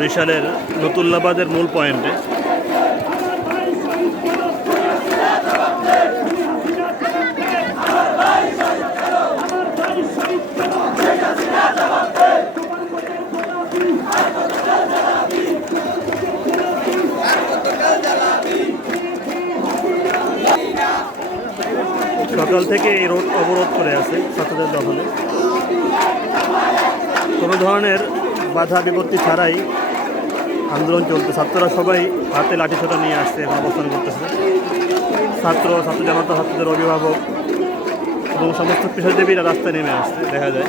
বরিশালের নতুল্লাবাদের মূল পয়েন্টে। সকাল থেকে এই রোড অবরোধ করে আছে ছাত্রদের দখলে। কোনো ধরনের বাধা বিপত্তি ছাড়াই আন্দোলন চলতে, ছাত্ররা সবাই হাতে লাঠি ছোটা নিয়ে আসছে এবং অবস্থান করতেছে। ছাত্র ছাত্র জনতা, ছাত্রদের অভিভাবক এবং সমস্ত পেশাজীবীরা রাস্তায় নেমে আসছে, দেখা যায়।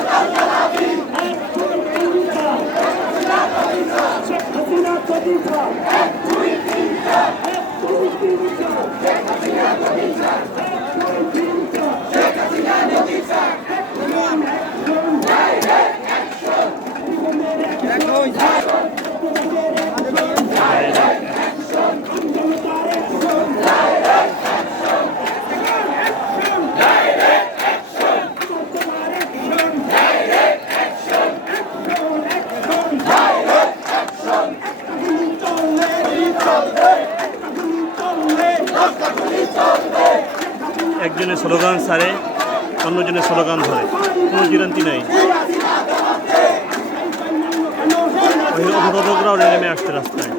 একজনের স্লোগান সারে অন্যজনের স্লোগান ধরে। কোনো চিরান্তি নাই। অভিভাবকরাও নেমে আসছে রাস্তায়।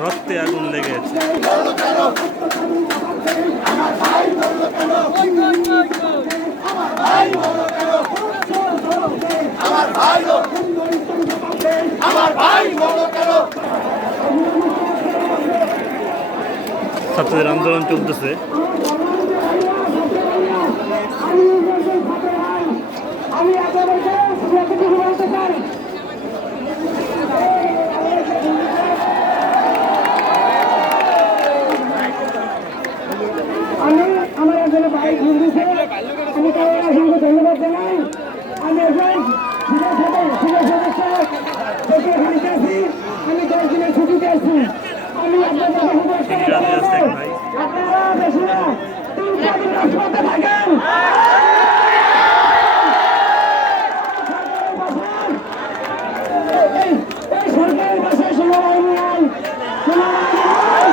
রক্তে আগুন লেগেছে ছাত্রদের আন্দোলন চলতেছে আমি আপনাদেরকে কিছু বলতে চাই আমি আমার একজন ভাই ঘুরতেছে আমি তার অসংখ্য ধন্যবাদ জানাই। আমি একজন যুব সদস্য যুব সদস্য দেখে এখানে আছি আমি দশ দিনের ছুটিতে আছি আমি আপনাদের কাছে রাতে আসতে এক ভাই আপনারা বেশি না তিন চার দিন রাজপথে থাকেন এই এই সরকারের পাশে সেনাবাহিনী নাই সেনাবাহিনী নাই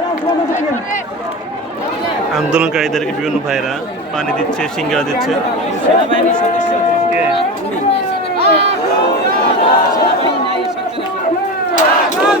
রাজপথে থাকেন আন্দোলনকারীদেরকে বিভিন্ন ভাইরা পানি দিচ্ছে সিঙ্গারা দিচ্ছে? আগুন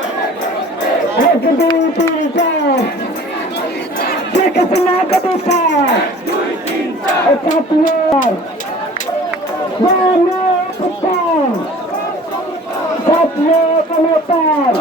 এক দুই তিন চার শেখ হাসিনা কত চার চাপিয়ার চাপিয়া কলতার